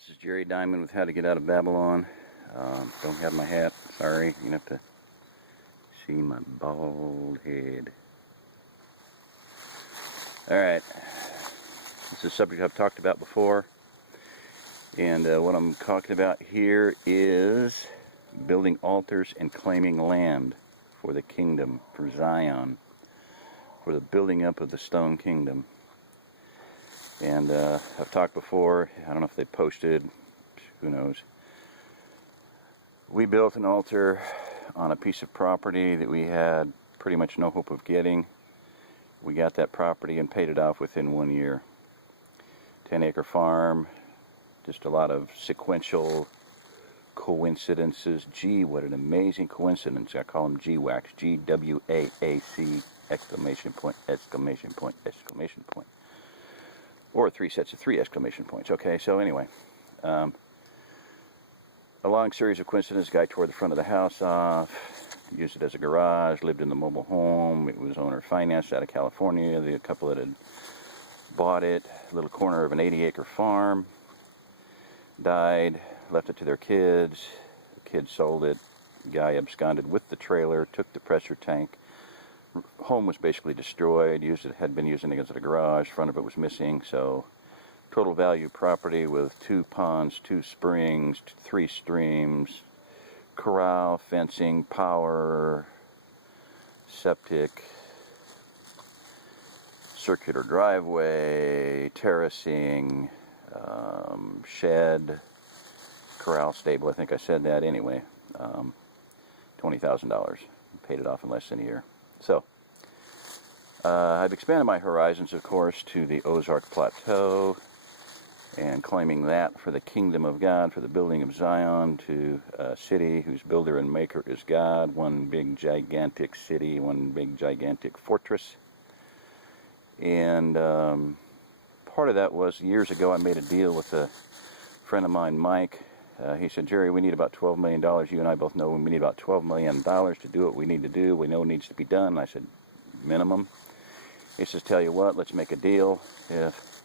This is Jerry Diamond with How to Get Out of Babylon. Don't have my hat. Sorry. You're going to have to see my bald head. Alright. This is a subject I've talked about before. And what I'm talking about here is building altars and claiming land for the kingdom, for Zion, for the building up of the stone kingdom. And I've talked before, I don't know if they posted, who knows. We built an altar on a piece of property that we had pretty much no hope of getting. We got that property and paid it off within 1 year. 10-acre farm, just a lot of sequential coincidences. Gee, what an amazing coincidence. I call them G-Wax, G-W-A-A-C, exclamation point, exclamation point, exclamation point. Or 3 sets of 3 exclamation points. Okay, so anyway, a long series of coincidences. Guy tore the front of the house off, used it as a garage, lived in the mobile home. It was owner financed out of California. The couple that had bought it, a little corner of an 80-acre farm, died, left it to their kids. The kids sold it. The guy absconded with the trailer, took the pressure tank. Home was basically destroyed. Had been using it as a garage. Front of it was missing. So total value property with 2 ponds, 2 springs, 3 streams, corral, fencing, power, septic, circular driveway, terracing, shed, corral, stable. I think I said that anyway. $20,000. Paid it off in less than a year. So, I've expanded my horizons, of course, to the Ozark Plateau and claiming that for the kingdom of God, for the building of Zion, to a city whose builder and maker is God, one big gigantic city, one big gigantic fortress. And part of that was years ago I made a deal with a friend of mine, Mike. He said, Jerry, we need about $12 million. You and I both know we need about $12 million to do what we need to do. We know it needs to be done. I said, minimum. He says, tell you what, let's make a deal. If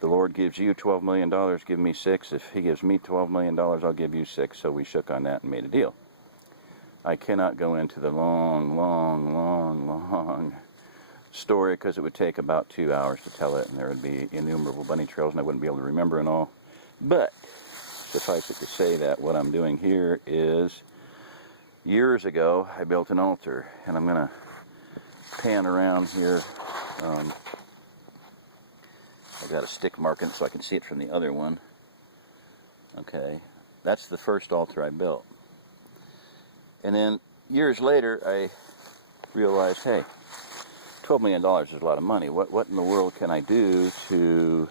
the Lord gives you $12 million, give me 6. If he gives me $12 million, I'll give you 6. So we shook on that and made a deal. I cannot go into the long story because it would take about 2 hours to tell it, and there would be innumerable bunny trails, and I wouldn't be able to remember and all. But suffice it to say that what I'm doing here is, years ago, I built an altar, and I'm going to pan around here. I got a stick marking so I can see it from the other one. Okay, that's the first altar I built. And then, years later, I realized, hey, $12 million is a lot of money. What in the world can I do to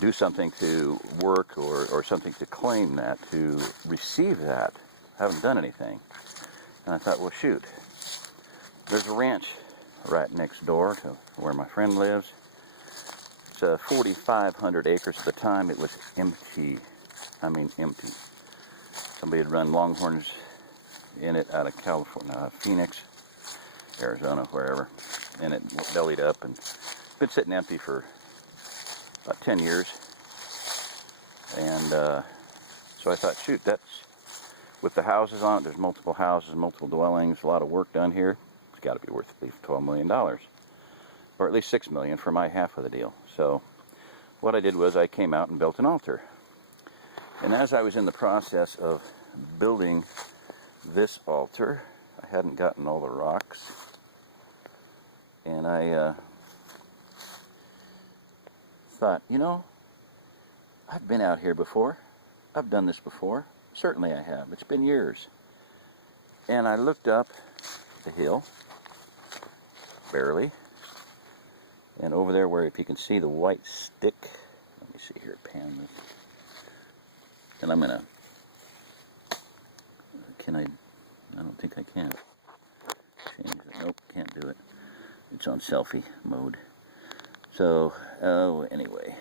do something to work or something to claim that, to receive that? I haven't done anything. And I thought, well, shoot, there's a ranch right next door to where my friend lives. It's 4,500 acres. At the time, it was empty. I mean, empty. Somebody had run longhorns in it out of California, Phoenix, Arizona, wherever. And it bellied up and been sitting empty for about 10 years. And so I thought, shoot, that's, with the houses on it, there's multiple houses, multiple dwellings, a lot of work done here. It's got to be worth at least $12 million. Or at least $6 million for my half of the deal. So what I did was I came out and built an altar. And as I was in the process of building this altar, I hadn't gotten all the rocks. And I thought, you know, I've been out here before. I've done this before. Certainly I have. It's been years. And I looked up the hill, barely, and over there where, if you can see the white stick, let me see here, pan this, and I'm gonna, I don't think I can change it. Nope, can't do it. It's on selfie mode. So, anyway,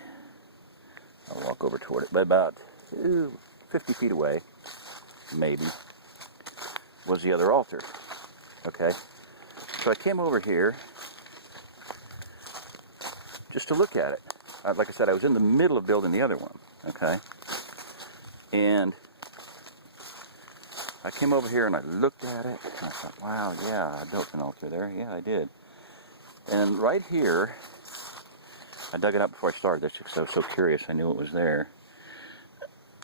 I'll walk over toward it. But about 50 feet away, maybe, was the other altar. Okay? So I came over here just to look at it. like I said, I was in the middle of building the other one, okay? And I came over here and I looked at it, and I thought, wow, yeah, I built an altar there. Yeah, I did. And right here, I dug it up before I started this because I was so curious. I knew it was there.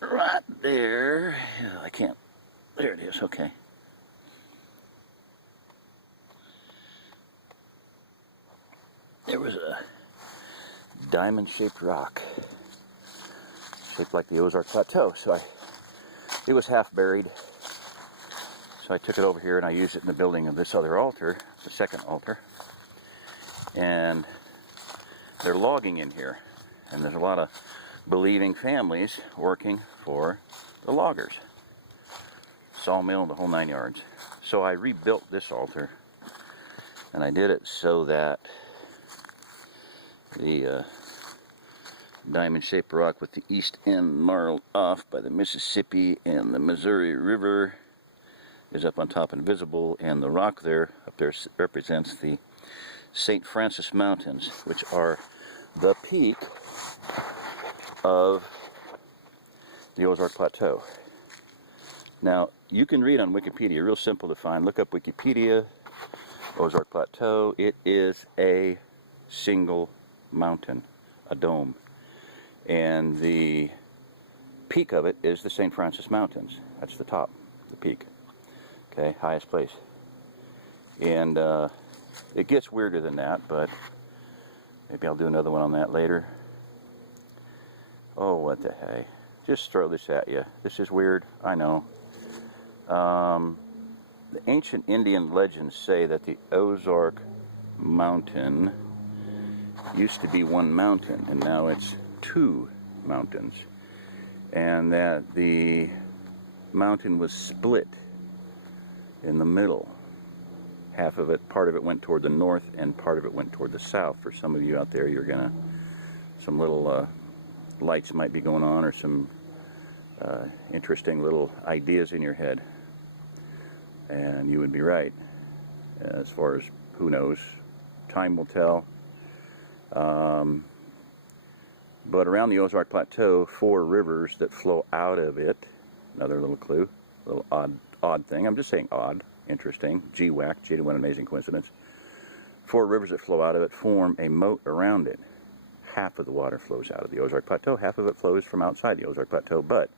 Right there. Yeah, I can't. There it is. Okay. There was a diamond-shaped rock, shaped like the Ozark Plateau. So it was half buried. So I took it over here and I used it in the building of this other altar, the second altar. And they're logging in here. And there's a lot of believing families working for the loggers. Sawmill, the whole 9 yards. So I rebuilt this altar. And I did it so that the diamond-shaped rock with the east end marled off by the Mississippi and the Missouri River is up on top and visible, and the rock there up there represents the St. Francis Mountains, which are the peak of the Ozark Plateau. Now, you can read on Wikipedia, real simple to find. Look up Wikipedia, Ozark Plateau. It is a single mountain, a dome. And the peak of it is the St. Francis Mountains. That's the top, the peak. Okay, highest place. And it gets weirder than that, but maybe I'll do another one on that later. Oh, what the hey. Just throw this at you. This is weird, I know. The ancient Indian legends say that the Ozark Mountain used to be one mountain, and now it's two mountains. And that the mountain was split in the middle. Half of it, part of it went toward the north, and part of it went toward the south. For some of you out there, you're gonna, some little lights might be going on, or some interesting little ideas in your head. And you would be right. As far as who knows, time will tell. But around the Ozark Plateau, 4 rivers that flow out of it, another little clue, a little odd thing. I'm just saying odd, interesting, G-whack, gee, what an amazing coincidence. 4 rivers that flow out of it form a moat around it. Half of the water flows out of the Ozark Plateau, half of it flows from outside the Ozark Plateau, but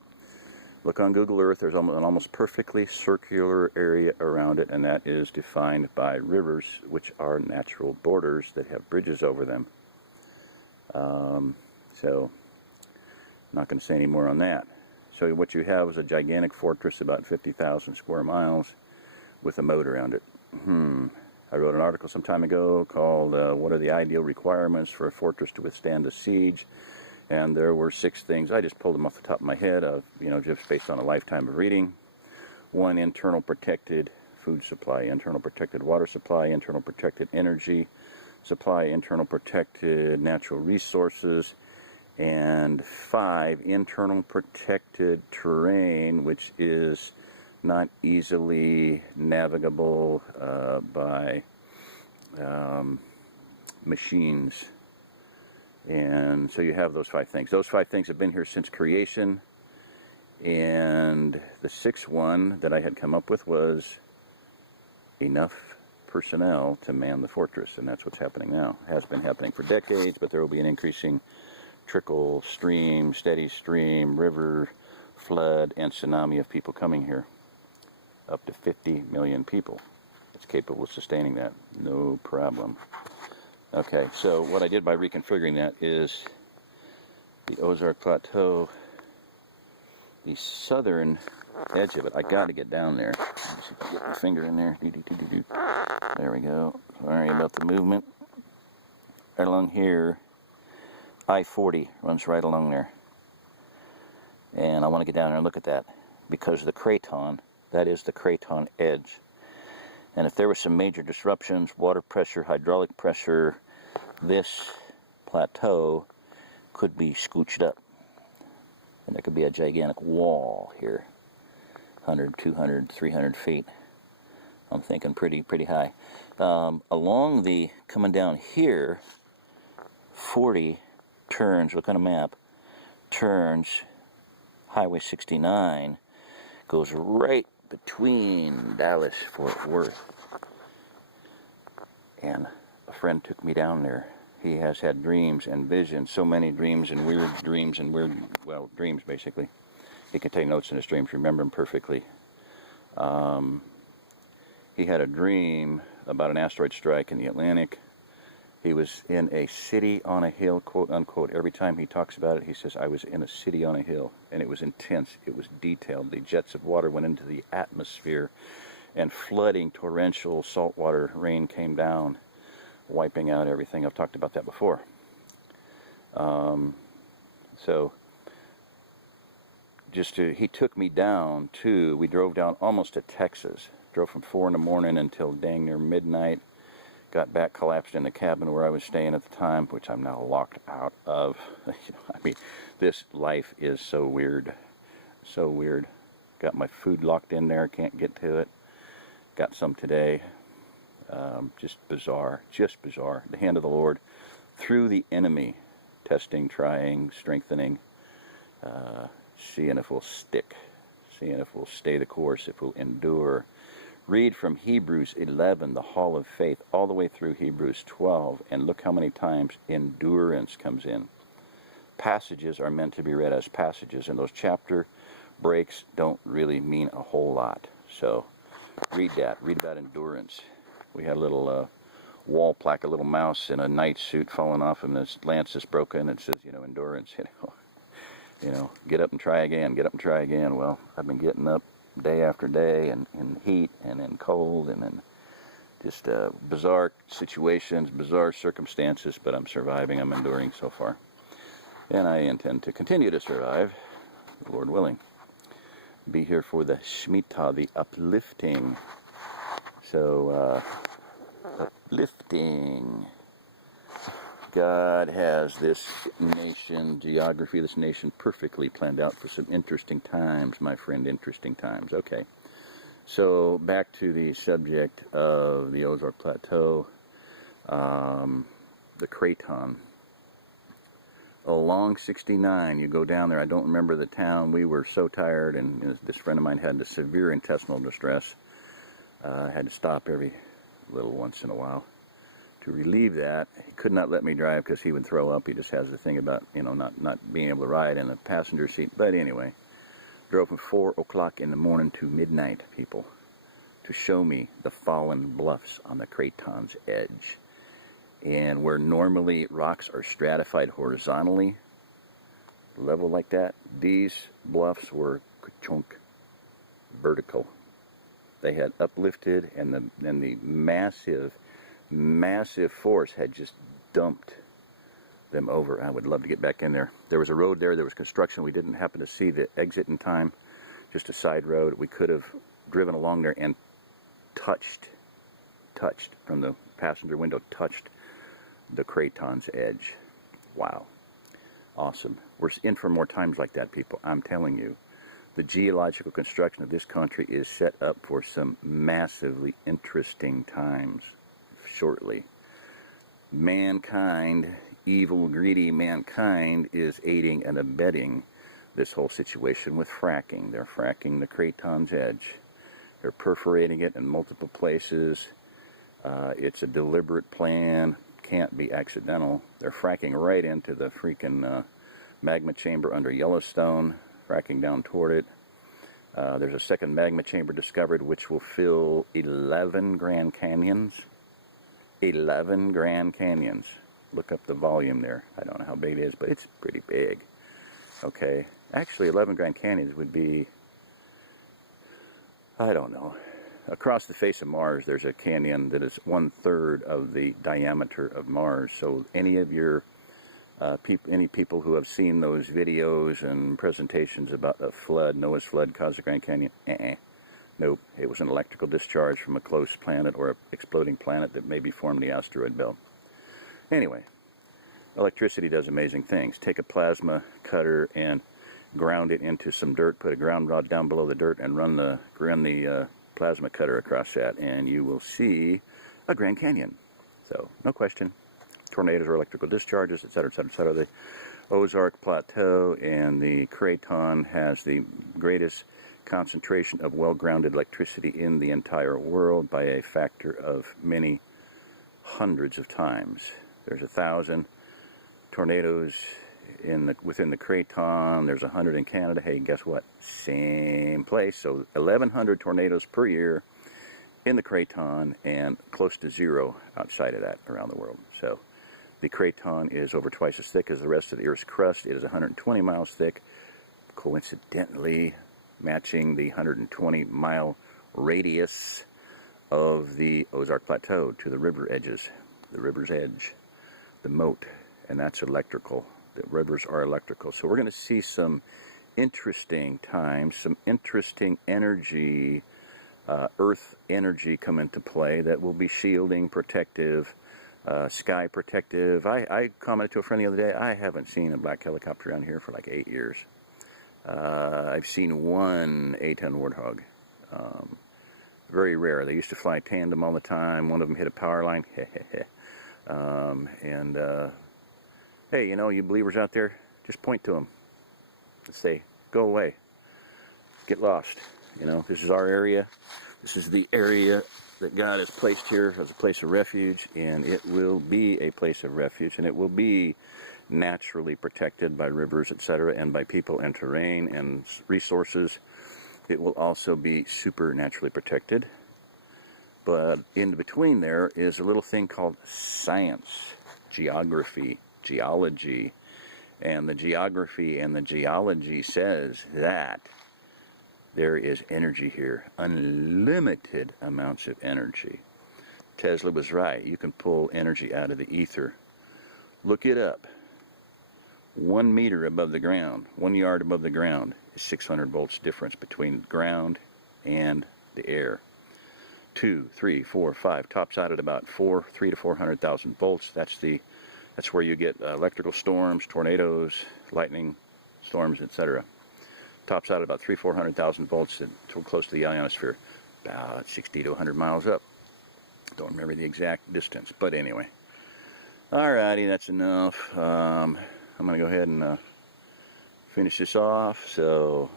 look on Google Earth, there's an almost perfectly circular area around it, and that is defined by rivers, which are natural borders that have bridges over them. So, I'm not going to say any more on that. So what you have is a gigantic fortress about 50,000 square miles with a moat around it. I wrote an article some time ago called What are the Ideal Requirements for a Fortress to Withstand a Siege? And there were 6 things. I just pulled them off the top of my head, just based on a lifetime of reading. 1, internal protected food supply, internal protected water supply, internal protected energy supply, internal protected natural resources, and 5, internal protected terrain, which is not easily navigable by machines. And so you have those 5 things. Those 5 things have been here since creation. And the 6th one that I had come up with was enough personnel to man the fortress. And that's what's happening now. It has been happening for decades, but there will be an increasing trickle, stream, steady stream, river, flood, and tsunami of people coming here. Up to 50 million people. It's capable of sustaining that. No problem. Okay, so what I did by reconfiguring that is the Ozark Plateau, the southern edge of it. I got to get down there. Let's see if I can get my finger in there. There we go. Sorry about the movement. Right along here, I-40 runs right along there. And I want to get down there and look at that because of the craton. That is the craton edge. And if there was some major disruptions, water pressure, hydraulic pressure, this plateau could be scooched up. And there could be a gigantic wall here, 100, 200, 300 feet. I'm thinking pretty high. Along the, coming down here, 40 turns, look on a map, turns Highway 69, goes right between Dallas, Fort Worth. And a friend took me down there. He has had dreams and visions, so many dreams and weird, well, dreams basically. He can take notes in his dreams, remember them perfectly. He had a dream about an asteroid strike in the Atlantic. He was in a city on a hill, quote unquote. Every time he talks about it, he says, I was in a city on a hill. And it was intense. It was detailed. The jets of water went into the atmosphere, and flooding, torrential saltwater rain came down, wiping out everything. I've talked about that before. He took me down to, we drove down almost to Texas. Drove from 4 in the morning until dang near midnight. Got back, collapsed in the cabin where I was staying at the time, which I'm now locked out of. I mean, this life is so weird. So weird. Got my food locked in there, can't get to it. Got some today. Just bizarre. Just bizarre. The hand of the Lord through the enemy. Testing, trying, strengthening. Seeing if we'll stick. Seeing if we'll stay the course, if we'll endure. Read from Hebrews 11, the Hall of Faith, all the way through Hebrews 12, and look how many times endurance comes in. Passages are meant to be read as passages, and those chapter breaks don't really mean a whole lot. So read that. Read about endurance. We had a little wall plaque, a little mouse in a night suit falling off, and this lance is broken. It says, endurance. Get up and try again. Get up and try again. Well, I've been getting up day after day, and in heat and in cold and in just bizarre situations, bizarre circumstances, but I'm surviving, I'm enduring so far. And I intend to continue to survive, Lord willing. Be here for the Shemitah, the uplifting. So, uplifting. God has this nation, geography of this nation perfectly planned out for some interesting times, my friend, interesting times. Okay, so back to the subject of the Ozark Plateau, the Craton. Along 69, you go down there, I don't remember the town, we were so tired, and this friend of mine had the severe intestinal distress. Had to stop every little once in a while to relieve that. He could not let me drive because he would throw up. He just has the thing about, not being able to ride in the passenger seat. But anyway, drove from 4 o'clock in the morning to midnight, people, to show me the fallen bluffs on the Craton's edge. And where normally rocks are stratified horizontally, level like that, these bluffs were ka-chunk, vertical. They had uplifted, and the massive force had just dumped them over. I would love to get back in there. There was a road there, there was construction. We didn't happen to see the exit in time, just a side road. We could have driven along there and touched from the passenger window, touched the Craton's edge. Wow. Awesome. We're in for more times like that, people. I'm telling you. The geological construction of this country is set up for some massively interesting times shortly. Mankind, evil, greedy mankind, is aiding and abetting this whole situation with fracking. They're fracking the Craton's edge. They're perforating it in multiple places. It's a deliberate plan. Can't be accidental. They're fracking right into the freaking magma chamber under Yellowstone, fracking down toward it. There's a second magma chamber discovered which will fill 11 Grand Canyons. 11 Grand Canyons. Look up the volume there. I don't know how big it is, but it's pretty big. Okay. Actually, 11 Grand Canyons would be, I don't know. Across the face of Mars, there's a canyon that is 1/3 of the diameter of Mars. So any of your any people who have seen those videos and presentations about a flood, Noah's flood caused the Grand Canyon, nope, it was an electrical discharge from a close planet or an exploding planet that maybe formed the asteroid belt. Anyway, electricity does amazing things. Take a plasma cutter and ground it into some dirt, put a ground rod down below the dirt, and run the plasma cutter across that, and you will see a Grand Canyon. So, no question. tornadoes or electrical discharges, etc., etc., etc. The Ozark Plateau and the Craton has the greatest concentration of well-grounded electricity in the entire world by a factor of many hundreds of times. There's 1,000 tornadoes within the Craton. There's 100 in Canada. Hey, guess what? Same place. So 1,100 tornadoes per year in the Craton, and close to zero outside of that around the world. So the Craton is over twice as thick as the rest of the Earth's crust. It is 120 miles thick, coincidentally matching the 120-mile radius of the Ozark Plateau to the river edges, the river's edge, the moat, and that's electrical. The rivers are electrical. So we're going to see some interesting times, some interesting energy, earth energy come into play that will be shielding, protective, sky protective. I commented to a friend the other day, I haven't seen a black helicopter around here for like 8 years. I've seen one 8-ton warthog. Very rare. They used to fly tandem all the time. One of them hit a power line. Hey, you know, you believers out there, just point to them and say, go away, get lost. You know, this is our area. This is the area that God has placed here as a place of refuge, and it will be a place of refuge, and it will be naturally protected by rivers, etc., and by people and terrain and resources. It will also be supernaturally protected. But in between there is a little thing called science, geography, geology. And the geography and the geology says that there is energy here, unlimited amounts of energy. Tesla was right. You can pull energy out of the ether. Look it up. 1 meter above the ground, 1 yard above the ground, is 600 volts difference between the ground and the air. 2, 3, 4, 5 tops out at about 300 to 400,000 volts. That's where you get electrical storms, tornadoes, lightning storms, etc. Tops out at about 400,000 volts, and close to the ionosphere, about 60 to 100 miles up. Don't remember the exact distance, but anyway. Alrighty, that's enough. I'm going to go ahead and finish this off. So,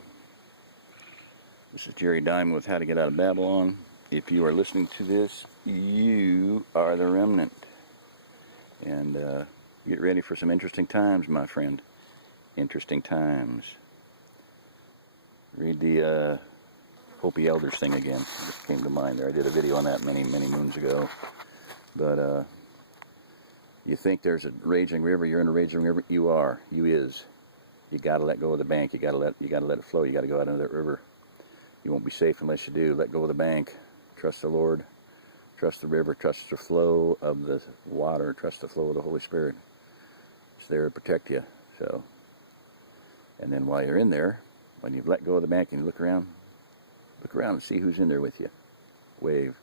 this is Jerry Diamond with How to Get Out of Babylon. If you are listening to this, you are the remnant. And get ready for some interesting times, my friend. Interesting times. Read the Hopi Elders thing again. It just came to mind there. I did a video on that many, many moons ago. But you think there's a raging river, you're in a raging river, you are. You is. You gotta let go of the bank. You gotta let it flow. You gotta go out into that river. You won't be safe unless you do. Let go of the bank. Trust the Lord. Trust the river. Trust the flow of the water. Trust the flow of the Holy Spirit. It's there to protect you. So, and then while you're in there, when you've let go of the bank and you look around and see who's in there with you. Wave.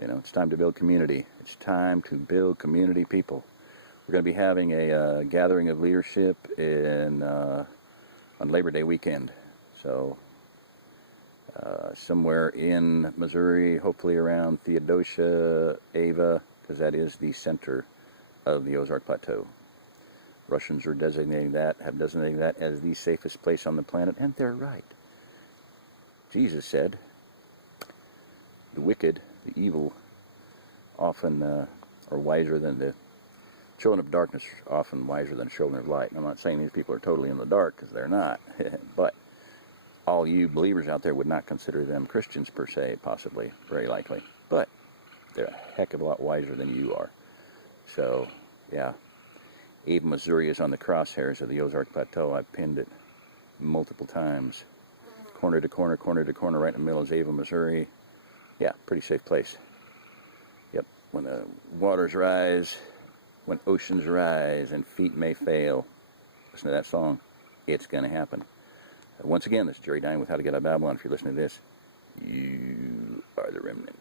You know, it's time to build community. It's time to build community, people. We're going to be having a gathering of leadership on Labor Day weekend. So, somewhere in Missouri, hopefully around Theodosia, Ava, because that is the center of the Ozark Plateau. Russians are have designated that as the safest place on the planet, and they're right. Jesus said, the wicked, the evil, often are wiser than the children of darkness, are often wiser than children of light. And I'm not saying these people are totally in the dark, because they're not. But all you believers out there would not consider them Christians per se, possibly, very likely. But they're a heck of a lot wiser than you are. So, yeah. Ava, Missouri is on the crosshairs of the Ozark Plateau. I've pinned it multiple times. Corner to corner, right in the middle is Ava, Missouri. Yeah, pretty safe place. Yep, when the waters rise, when oceans rise and feet may fail. Listen to that song. It's going to happen. Once again, this is Jerry Diamond with How to Get Out of Babylon. If you're listening to this, you are the remnant.